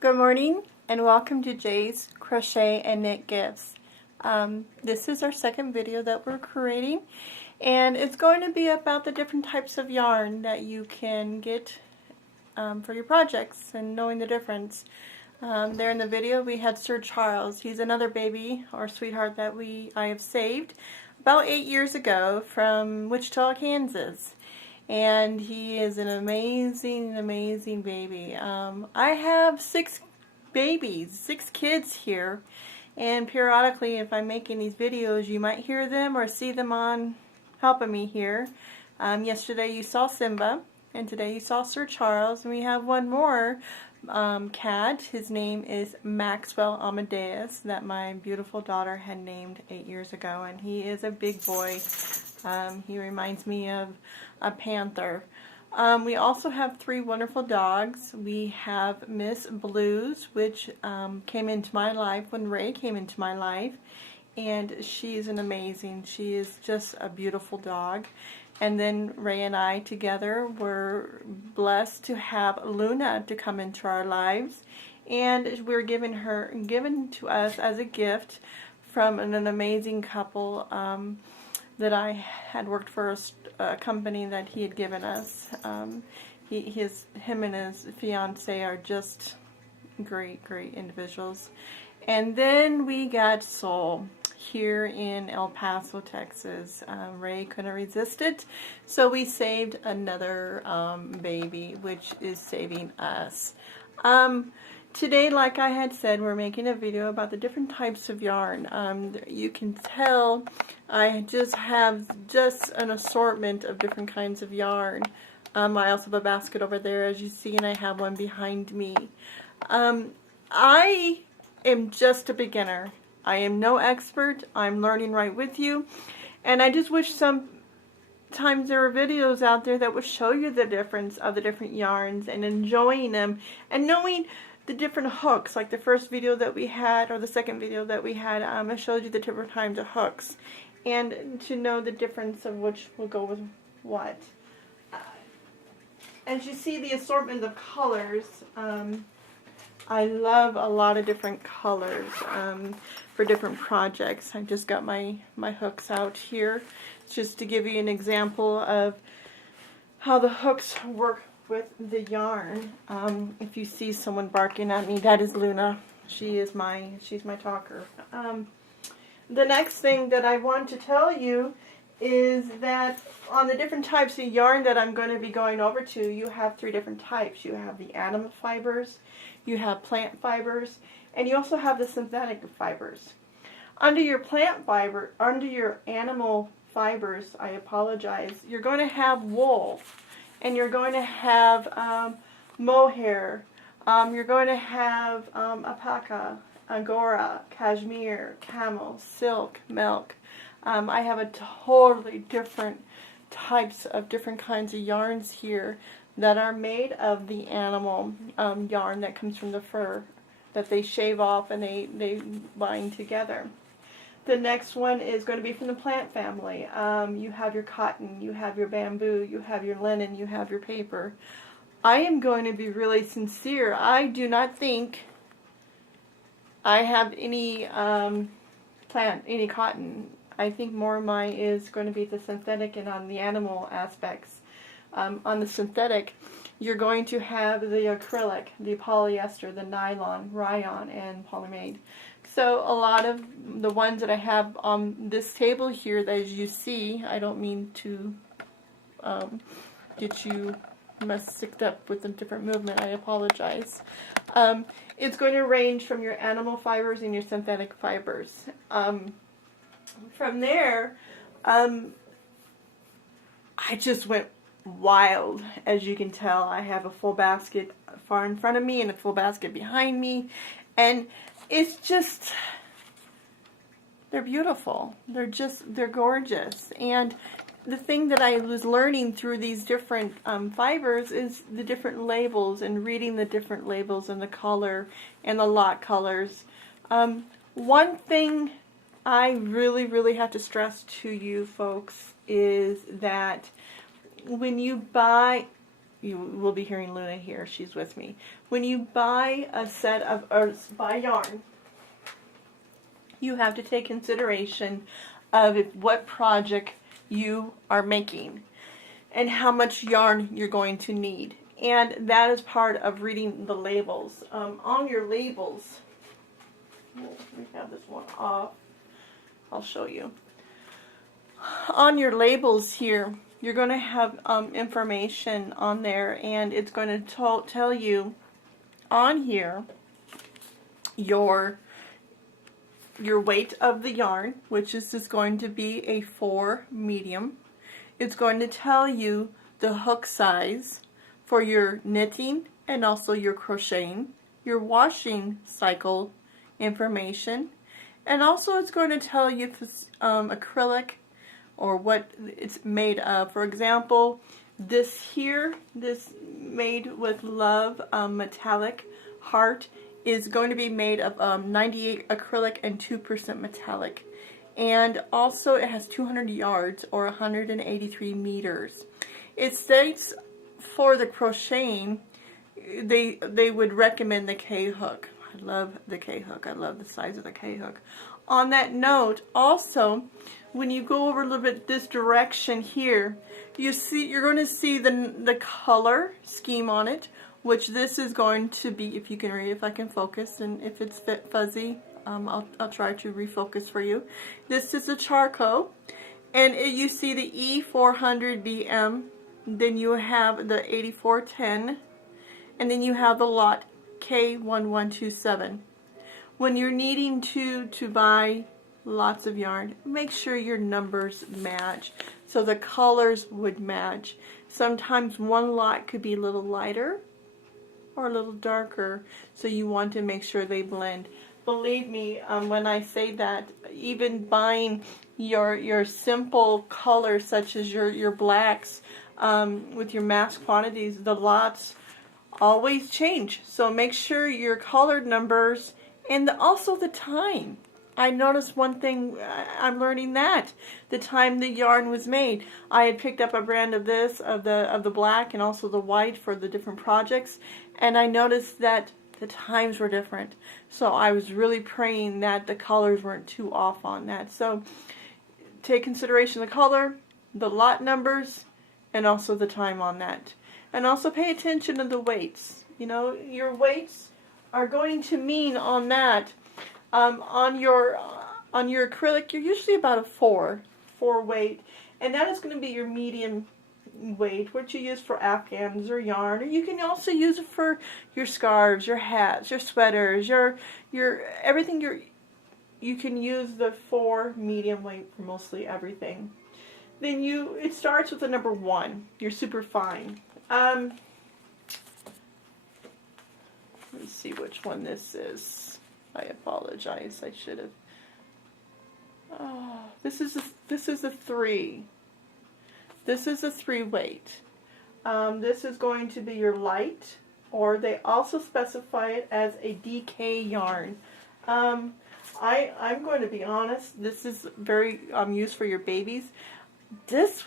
Good morning and welcome to Jay's Crochet and Knit Gifts. This is our second video that we're creating, and it's going to be about the different types of yarn that you can get for your projects and knowing the difference. There in the video we had Sir Charles. He's another baby or sweetheart that I have saved about 8 years ago from Wichita, Kansas. And he is an amazing baby. I have 6 kids here, and periodically if I'm making these videos you might hear them or see them on helping me here. Yesterday you saw Simba, and today you saw Sir Charles, and we have one more cat. His name is Maxwell Amadeus, that my beautiful daughter had named 8 years ago, and he is a big boy. He reminds me of a panther. We also have 3 wonderful dogs. We have Miss Blues, which came into my life when Ray came into my life, and she is just a beautiful dog. And then Ray and I together were blessed to have Luna to come into our lives, and we're given to us as a gift from an amazing couple that I had worked for a company that he had given us. Him and his fiance are just great individuals. And then we got Soul here in El Paso, Texas. Ray couldn't resist it, so we saved another baby, which is saving us. Today, like I had said, we're making a video about the different types of yarn. You can tell I just have an assortment of different kinds of yarn. I also have a basket over there, as you see, and I have one behind me. I am just a beginner. I am no expert. I'm learning right with you, and I just wish sometimes there were videos out there that would show you the difference of the different yarns and enjoying them and knowing the different hooks. Like the first video that we had, or the second video that we had, I showed you the different kinds of hooks, and to know the difference of which will go with what. As you see, the assortment of colors, I love a lot of different colors for different projects. I just got my hooks out here just to give you an example of how the hooks work with the yarn. If you see someone barking at me, that is Luna. She's my talker. The next thing that I want to tell you is that on the different types of yarn that I'm going to be going over to, you have 3 different types. You have the animal fibers, you have plant fibers, and you also have the synthetic fibers. Under your animal fibers, I apologize, you're going to have wool, and you're going to have mohair, you're going to have alpaca, angora, cashmere, camel, silk, milk. I have a totally different types of different kinds of yarns here that are made of the animal yarn that comes from the fur that they shave off and they bind together. The next one is going to be from the plant family. You have your cotton, you have your bamboo, you have your linen, you have your paper. I am going to be really sincere. I do not think I have any cotton. I think more of mine is going to be the synthetic and on the animal aspects. On the synthetic, you're going to have the acrylic, the polyester, the nylon, rayon, and polyamide. So a lot of the ones that I have on this table here, as you see, I don't mean to get you messed up with a different movement, I apologize. It's going to range from your animal fibers and your synthetic fibers. From there, I just went wild. As you can tell, I have a full basket far in front of me and a full basket behind me, and it's just, they're beautiful. They're gorgeous. And the thing that I was learning through these different fibers is the different labels and reading the different labels and the color and the lot colors. One thing I really have to stress to you folks is that when you buy you will be hearing Luna here. She's with me. When you buy a set of, or buy yarn, you have to take consideration of what project you are making and how much yarn you're going to need. And that is part of reading the labels. On your labels, let me have this one off. I'll show you. On your labels here, you're going to have information on there, and it's going to tell you on here your weight of the yarn, which is just going to be a 4 medium. It's going to tell you the hook size for your knitting and also your crocheting, your washing cycle information, and also it's going to tell you if it's acrylic or what it's made of. For example, this here, this Made with Love metallic heart is going to be made of 98 acrylic and 2% metallic. And also it has 200 yards or 183 meters. It states for the crocheting, they would recommend the K-hook. I love the K-hook. I love the size of the K-hook. On that note, also, when you go over a little bit this direction here, you're going to see the color scheme on it, which this is going to be, if you can read, if I can focus, and if it's fuzzy, I'll try to refocus for you. This is the charcoal, and you see the E400BM, then you have the 8410, and then you have the lot K1127. When you're needing to buy lots of yarn, make sure your numbers match so the colors would match. Sometimes one lot could be a little lighter or a little darker, so you want to make sure they blend. Believe me, when I say that, even buying your simple colors such as your blacks with your mass quantities, the lots always change. So make sure your colored numbers and also the time. I noticed one thing, I'm learning that the time the yarn was made. I had picked up a brand of this, of the black and also the white for the different projects, and I noticed that the times were different. So I was really praying that the colors weren't too off on that. So take consideration the color, the lot numbers, and also the time on that. And also pay attention to the weights. You know, your weights are going to mean on that, on your acrylic, you're usually about a 4 weight, and that is going to be your medium weight, which you use for afghans or yarn, or you can also use it for your scarves, your hats, your sweaters, your everything. You can use the 4 medium weight for mostly everything. Then it starts with the number 1, your super fine. Let's see which one this is. I apologize. I should have. Oh, this is a 3. This is a 3 weight. This is going to be your light, or they also specify it as a DK yarn. I'm going to be honest. This is very used for your babies. It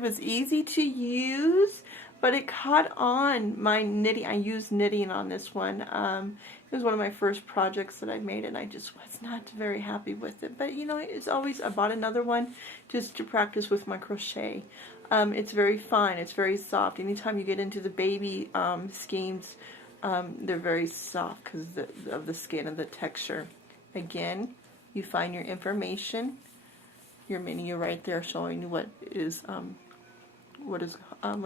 was easy to use, but it caught on my knitting. I used knitting on this one. It was one of my first projects that I made, and I just was not very happy with it. But you know, it's always, I bought another one just to practice with my crochet. It's very fine. It's very soft. Anytime you get into the baby schemes, they're very soft because of the skin and the texture. Again, you find your information, your menu right there showing you what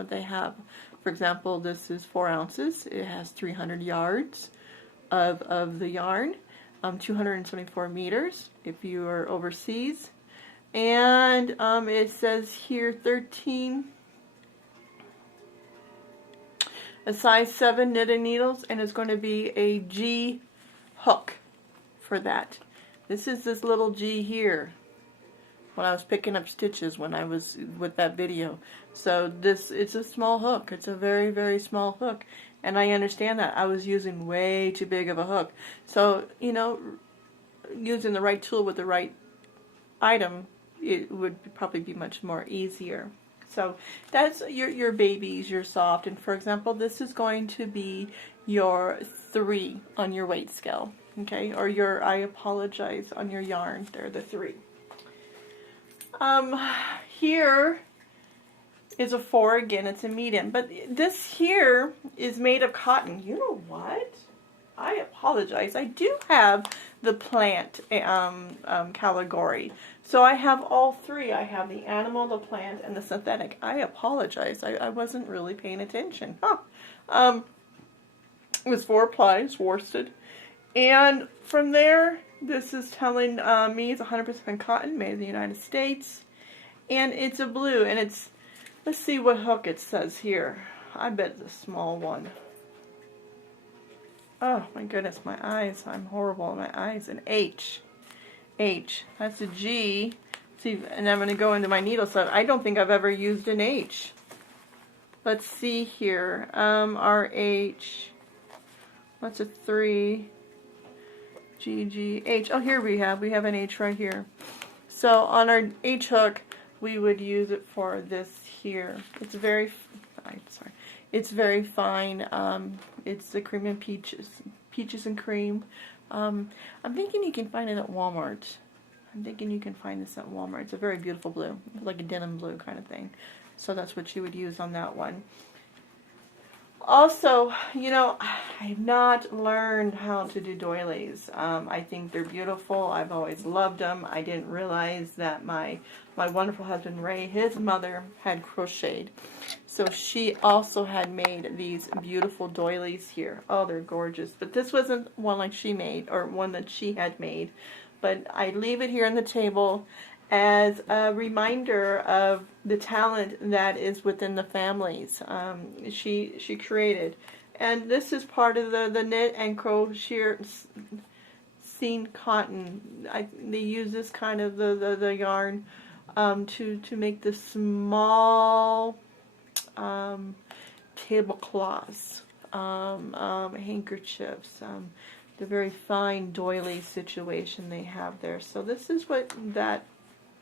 they have. For example, this is 4 ounces. It has 300 yards of the yarn, 274 meters if you are overseas, and it says here 13, a size 7 knitting needles, and it's going to be a G hook for that. This is this little G here when I was picking up stitches when I was with that video. So it's a small hook. It's a very, very small hook. And I understand that. I was using way too big of a hook. So, you know, using the right tool with the right item, it would probably be much more easier. So that's your babies, your soft. And for example, this is going to be your 3 on your weight scale. Okay, or your, I apologize, on your yarn. They're the 3. Here is a 4 again. It's a medium. But this here is made of cotton. You know what? I apologize. I do have the plant Caligari. So I have all 3. I have the animal, the plant, and the synthetic. I apologize. I wasn't really paying attention. Huh. It was 4 plies, worsted. And from there, this is telling me it's 100% cotton, made in the United States. And it's a blue, and it's, let's see what hook it says here. I bet it's a small one. Oh my goodness, my eyes. I'm horrible. My eyes. An H. H. That's a G. See, and I'm going to go into my needle set. I don't think I've ever used an H. Let's see here. RH. What's a 3? G, G, H. Oh, here we have an H right here. So on our H hook, we would use it for this here. It's very, sorry. It's very fine. It's the cream and peaches and cream. I'm thinking you can find it at Walmart. I'm thinking you can find this at Walmart. It's a very beautiful blue, like a denim blue kind of thing. So that's what you would use on that one. Also, you know, I've not learned how to do doilies. I think they're beautiful. I've always loved them. I didn't realize that my wonderful husband Ray, his mother, had crocheted. So she also had made these beautiful doilies here. Oh, they're gorgeous. But this wasn't one like she made, or one that she had made. But I leave it here on the table as a reminder of the talent that is within the families she created. And this is part of the knit and crochet scene cotton. They use this kind of the yarn to make the small tablecloths, handkerchiefs, the very fine doily situation they have there. So this is what that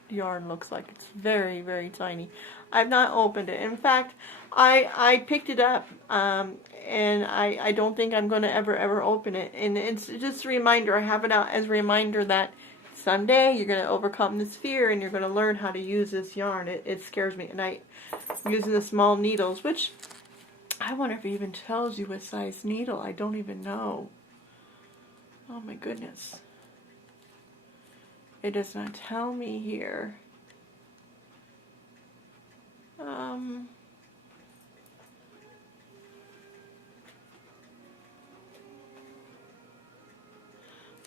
yarn looks like. It's very, very tiny. I've not opened it. In fact, I picked it up and I don't think I'm going to ever open it. And it's just a reminder. I have it out as a reminder that someday you're going to overcome this fear and you're going to learn how to use this yarn. It scares me. And I'm using the small needles, which I wonder if it even tells you what size needle. I don't even know. Oh my goodness. It does not tell me here.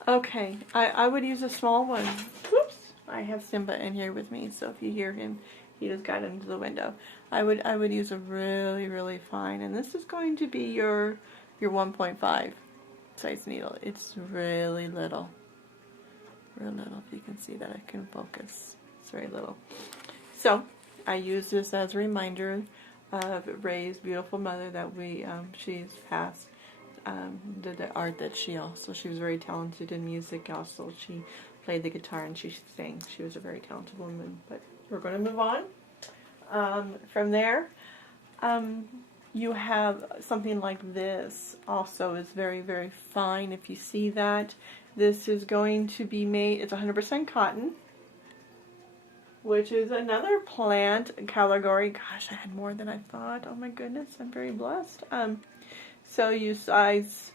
Okay, I would use a small one. Whoops! I have Simba in here with me, so if you hear him, he just got into the window. I would use a really fine, and this is going to be your 1.5 size needle. It's really little. Real little, if you can see that. I can focus. It's very little. So I use this as a reminder of Ray's beautiful mother that she's passed. The art that she was very talented in music. Also, she played the guitar and she sang. She was a very talented woman. But we're going to move on. From there, you have something like this. Also, is very fine. If you see that. This is going to be made, it's 100% cotton, which is another plant, Caligari. Gosh, I had more than I thought. Oh my goodness, I'm very blessed. So you size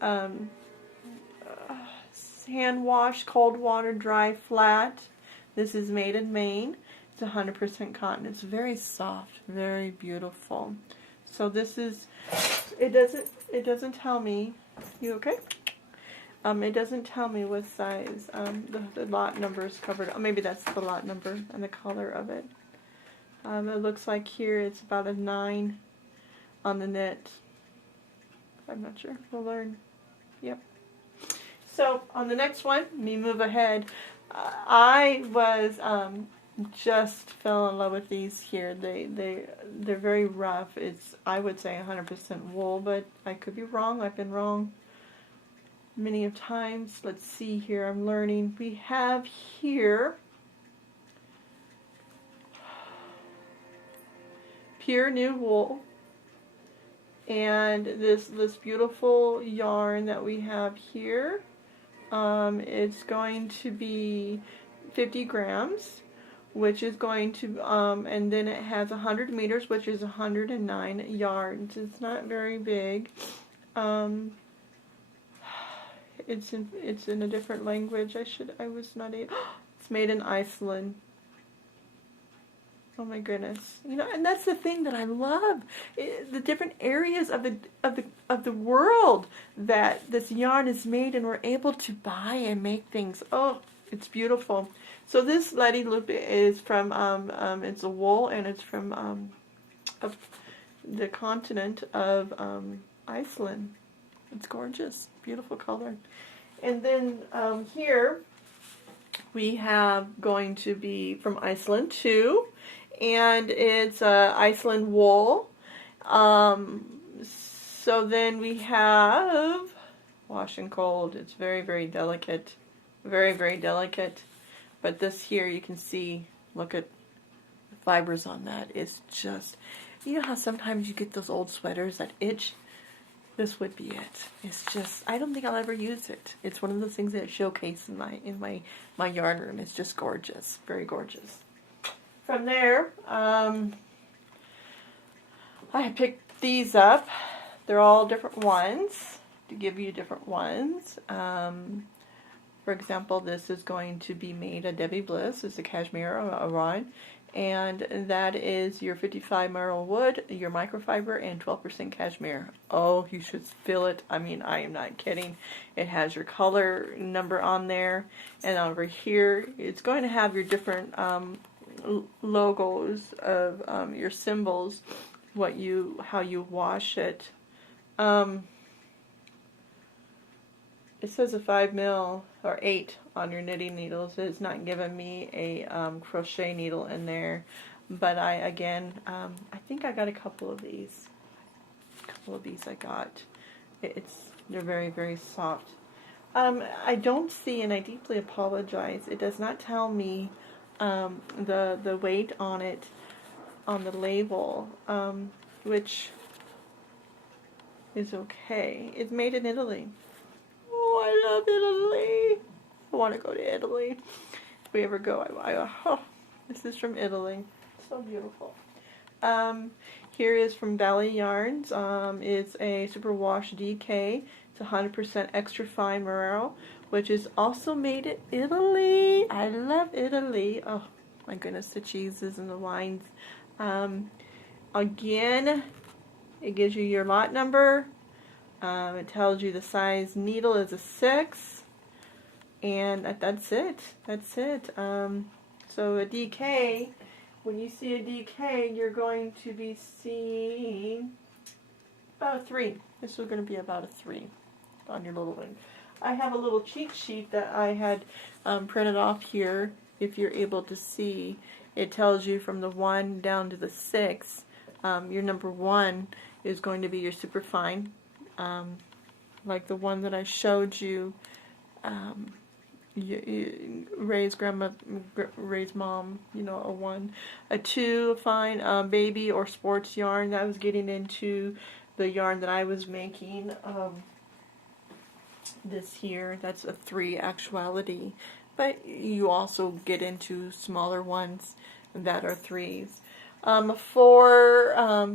hand wash, cold water, dry, flat. This is made in Maine. It's 100% cotton. It's very soft, very beautiful. So this is, it doesn't tell me, you okay? It doesn't tell me what size. The lot number is covered. Oh, maybe that's the lot number and the color of it. It looks like here it's about a 9 on the knit. I'm not sure. We'll learn. Yep. So on the next one, let me move ahead. I was just fell in love with these here. They're very rough. It's, I would say, 100% wool, but I could be wrong. I've been wrong many of times. Let's see here. I'm learning. We have here pure new wool. And this beautiful yarn that we have here, it's going to be 50 grams, which is going to, and then it has 100 meters, which is 109 yards. It's not very big. It's in a different language. I was not able. It's made in Iceland. Oh my goodness! You know, and that's the thing that I love, the different areas of the world that this yarn is made, and we're able to buy and make things. Oh, it's beautiful. So this Lady Lupe is from it's a wool, and it's from the continent of Iceland. It's gorgeous, beautiful color. And then here we have going to be from Iceland too. And it's Iceland Wool. So then we have wash and cold. It's very, very delicate. Very, very delicate. But this here, you can see, look at the fibers on that. It's just, you know how sometimes you get those old sweaters that itch? This would be it. It's just, I don't think I'll ever use it. It's one of those things that I showcase in my yarn room. It's just gorgeous. Very gorgeous. From there, I picked these up. They're all different ones, to give you different ones. For example, this is going to be made a Debbie Bliss. It's a cashmere Aran, and that is your 55 marl wood, your microfiber, and 12% cashmere. Oh, you should feel it. I mean, I am not kidding. It has your color number on there, and over here, it's going to have your different logos of your symbols, how you wash it. It says a 5 mil or 8 on your knitting needles. It's not giving me a crochet needle in there, but I think I got a couple of these. I got. They're very, very soft. I don't see, and I deeply apologize, it does not tell me the weight on it on the label, which is okay. It's made in Italy. Oh, I love Italy. I want to go to Italy. If we ever go, oh, this is from Italy. So beautiful. Here is from Valley Yarns. It's a Superwash DK. It's 100% extra fine merino, which is also made in Italy. I love Italy. Oh my goodness, the cheeses and the wines. Again, it gives you your lot number. It tells you the size needle is a 6, and that's it. That's it. So a DK, when you see a DK, you're going to be seeing about a 3. This is going to be about a 3 on your little one. I have a little cheat sheet that I had printed off here. If you're able to see, it tells you from the 1 down to the 6. Your number 1 is going to be your super fine, like the one that I showed you. Ray's mom, you know, a 1. A 2, a fine baby or sports yarn. That was getting into the yarn that I was making. This here, that's a 3 actuality, but you also get into smaller ones that are 3s. For a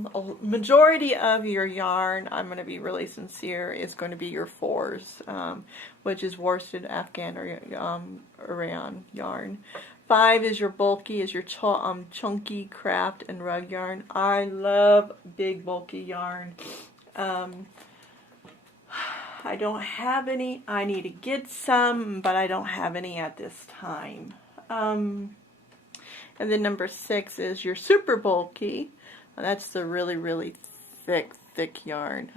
majority of your yarn, I'm going to be really sincere, is going to be your 4s, which is worsted, Afghan, or Iran yarn. 5 is your bulky, is your chunky craft and rug yarn. I love big bulky yarn. I don't have any. I need to get some, but I don't have any at this time. And then number 6 is your super bulky. That's the really, really thick yarn.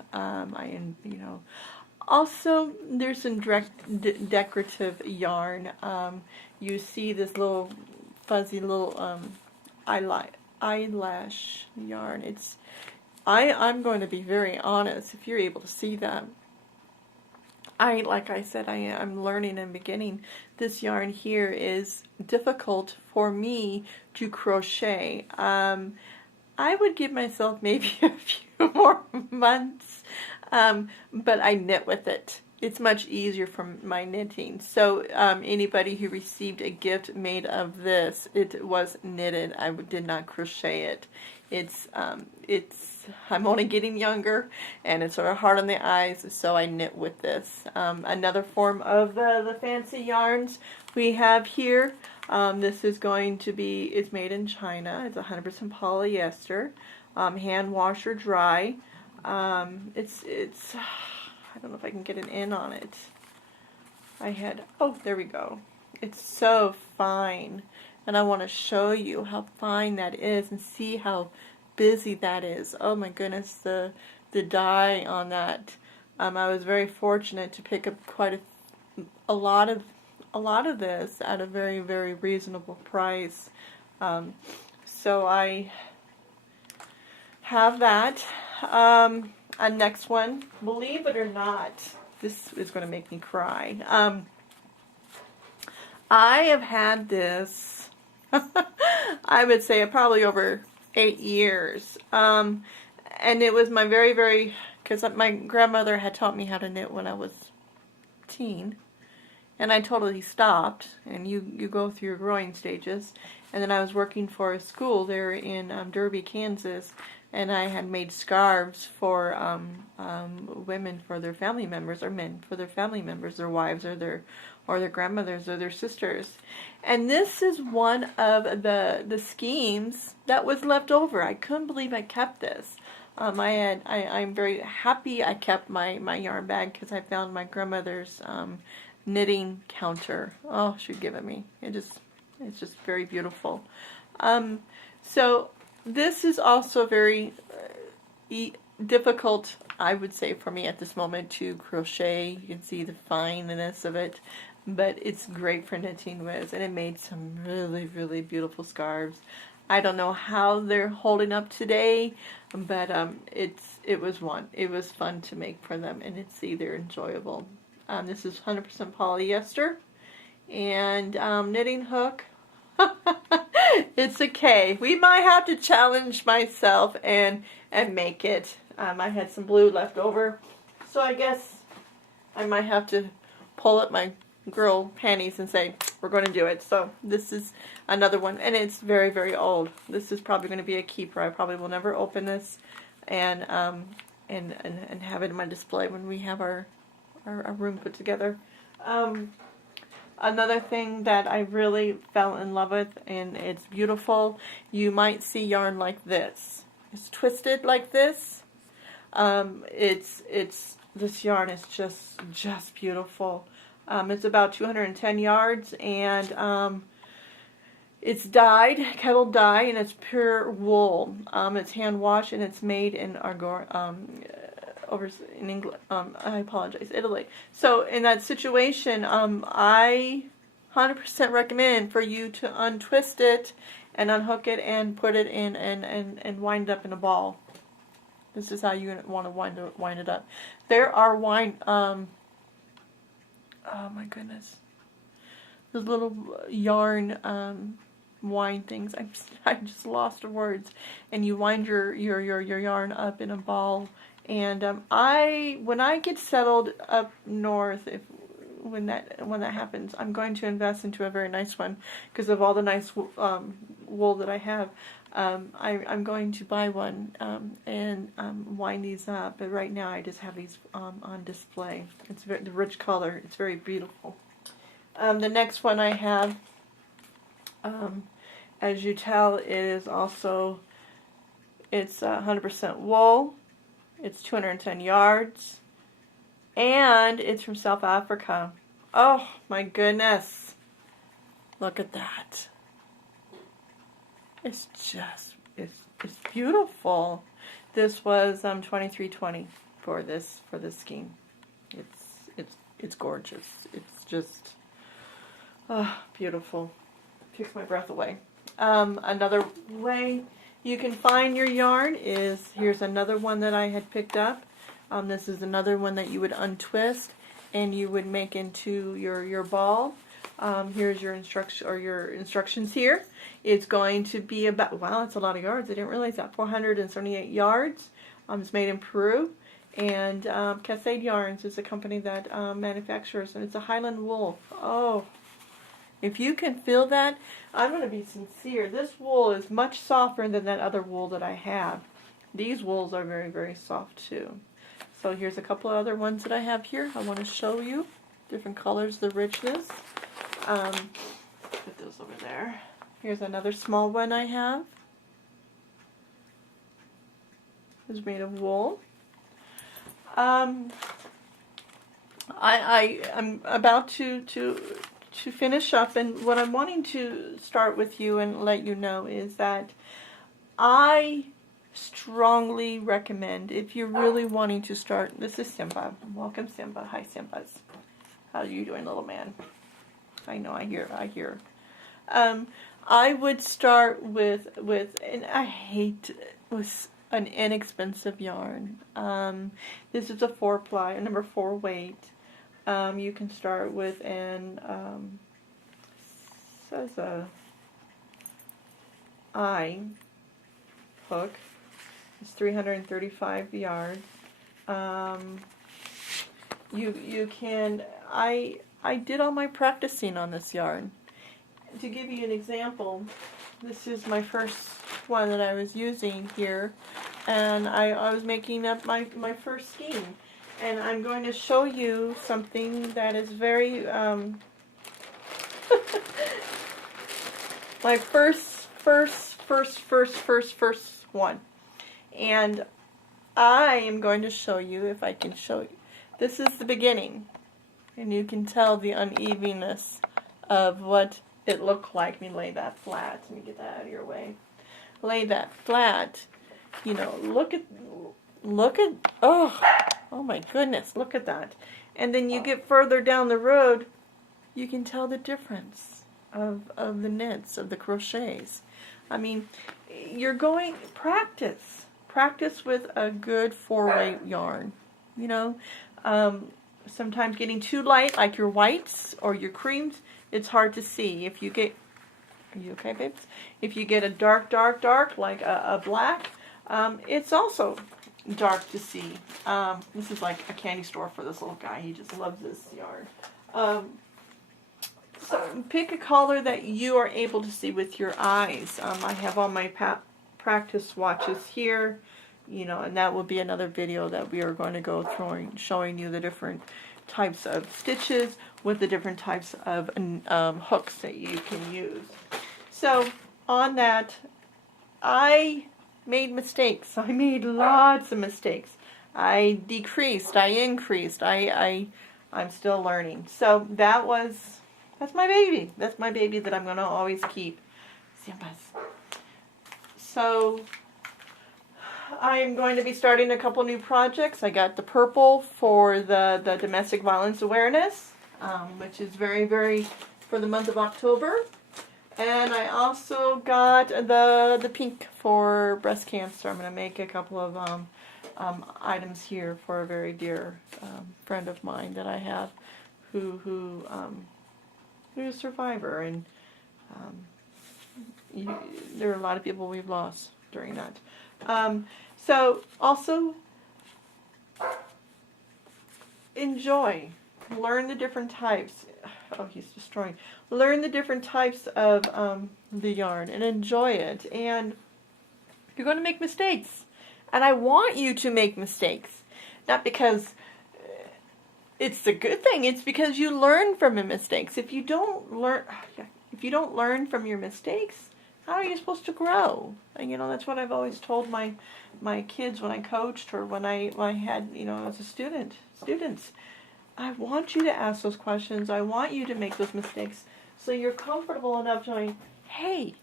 Also, there's some decorative yarn. You see this little fuzzy little eyelash yarn. I'm going to be very honest. If you're able to see that, like I said, I'm learning and beginning. This yarn here is difficult for me to crochet. I would give myself maybe a few more months, but I knit with it. It's much easier for my knitting. So anybody who received a gift made of this, it was knitted. I did not crochet it. I'm only getting younger, and it's sort of hard on the eyes, so I knit with this. Another form of the fancy yarns we have here. This is going to be, it's made in China. It's 100% polyester, hand wash or dry. It's I don't know if I can get an in on it. Oh, there we go. It's so fine. And I want to show you how fine that is and see how busy that is. Oh my goodness, the dye on that. I was very fortunate to pick up quite a lot of this at a very, very reasonable price. So I have that. A next one, believe it or not, this is going to make me cry. I have had this, I would say probably over 8 years. And it was my because my grandmother had taught me how to knit when I was a teen. And I totally stopped, and you go through your growing stages. And then I was working for a school there in Derby, Kansas, and I had made scarves for women for their family members, or men for their family members, their wives or their grandmothers or their sisters. And this is one of the schemes that was left over. I couldn't believe I kept this. I'm very happy I kept my yarn bag because I found my grandmother's knitting counter. Oh, she'd give it me. It's just very beautiful. So this is also very difficult, I would say, for me at this moment to crochet. You can see the fineness of it, but it's great for knitting with, and it made some really, really beautiful scarves. I don't know how they're holding up today, but it was fun to make for them, and they're enjoyable. This is 100% polyester, and knitting hook. It's a K. We might have to challenge myself and make it. I had some blue left over, so I guess I might have to pull up my girl panties and say we're going to do it. So this is another one, and it's very, very old. This is probably going to be a keeper. I probably will never open this and have it in my display when we have our room put together. Another thing that I really fell in love with, and it's beautiful, you might see yarn like this. It's twisted like this. This yarn is just beautiful. It's about 210 yards, and it's dyed, kettle dye, and it's pure wool. It's hand washed, and it's made in over in England, I apologize, Italy. So in that situation, I 100% recommend for you to untwist it and unhook it and put it in and wind it up in a ball. This is how you want to wind it up. There are oh my goodness, those little yarn wind things. I just lost the words. And you wind your yarn up in a ball. And when I get settled up north, when that happens, I'm going to invest into a very nice one because of all the nice wool that I have. I'm going to buy one and wind these up. But right now I just have these on display. It's the rich color. It's very beautiful. The next one I have, as you tell, it's 100% wool. It's 210 yards, and it's from South Africa. Oh my goodness, look at that. It's beautiful. This was $23.20 for this scheme. It's gorgeous. It's just beautiful. Takes my breath away. Another way you can find your yarn is, here's another one that I had picked up. This is another one that you would untwist and you would make into your ball. Here's your instructions here. It's going to be about, wow, that's a lot of yards. I didn't realize that. 478 yards. It's made in Peru. And Cascade Yarns is a company that manufactures, and it's a Highland Wolf. Oh, if you can feel that, I'm going to be sincere. This wool is much softer than that other wool that I have. These wools are very, very soft too. So here's a couple of other ones that I have here. I want to show you different colors, the richness. Put those over there. Here's another small one I have. It's made of wool. I'm about to finish up, and what I'm wanting to start with you and let you know is that I strongly recommend, if you're really wanting to start, this is Simba. Welcome, Simba. Hi, Simbas. How are you doing, little man? I know, I hear. I would start with, and I hate, with an inexpensive yarn. This is a 4-ply, a number 4 weight. You can start with an, says a eye hook. It's 335 yards. You can, I did all my practicing on this yarn. To give you an example, this is my first one that I was using here, and I was making up my first scheme. And I'm going to show you something that is very, my first one. And I am going to show you, if I can show you, this is the beginning. And you can tell the unevenness of what it looked like. Let me lay that flat. Let me get that out of your way. Lay that flat. You know, look at, oh my goodness, look at that. And then you get further down the road, you can tell the difference of the knits, of the crochets. I mean, you're going, practice with a good 4-weight yarn. You know, sometimes getting too light, like your whites or your creams, it's hard to see. If you get, are you okay, babes? If you get a dark, like a black, it's also dark to see. This is like a candy store for this little guy. He just loves this yarn. So pick a color that you are able to see with your eyes. I have all my practice swatches here, you know, and that will be another video that we are going to go through, showing you the different types of stitches with the different types of hooks that you can use. So on that, I made mistakes. I made lots of mistakes. I decreased, I increased, I'm still learning. So that's my baby. That's my baby that I'm going to always keep. So I am going to be starting a couple new projects. I got the purple for the domestic violence awareness, which is very, very, for the month of October. And I also got the pink for breast cancer. I'm going to make a couple of items here for a very dear friend of mine that I have who's a survivor. And there are a lot of people we've lost during that. So also enjoy. Learn the different types. Oh, he's destroying. Learn the different types of the yarn and enjoy it. And you're going to make mistakes. And I want you to make mistakes. Not because it's a good thing. It's because you learn from your mistakes. If you don't learn from your mistakes, how are you supposed to grow? And you know, that's what I've always told my kids when I coached, or when I had, you know, as a students. I want you to ask those questions. I want you to make those mistakes so you're comfortable enough knowing, hey,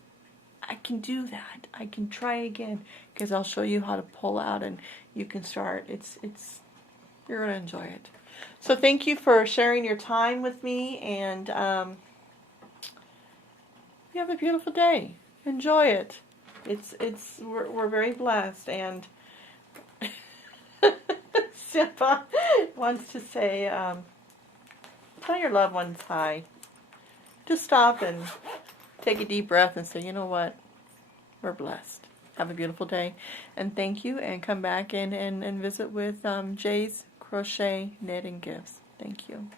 I can do that. I can try again, because I'll show you how to pull out and you can start. You're going to enjoy it. So thank you for sharing your time with me, and you have a beautiful day. Enjoy it. We're very blessed, and Simba wants to say, tell your loved ones hi. just stop and take a deep breath and say, you know what, we're blessed. Have a beautiful day, and thank you, and come back and visit with Jay's Crochet Knit and Gifts. Thank you.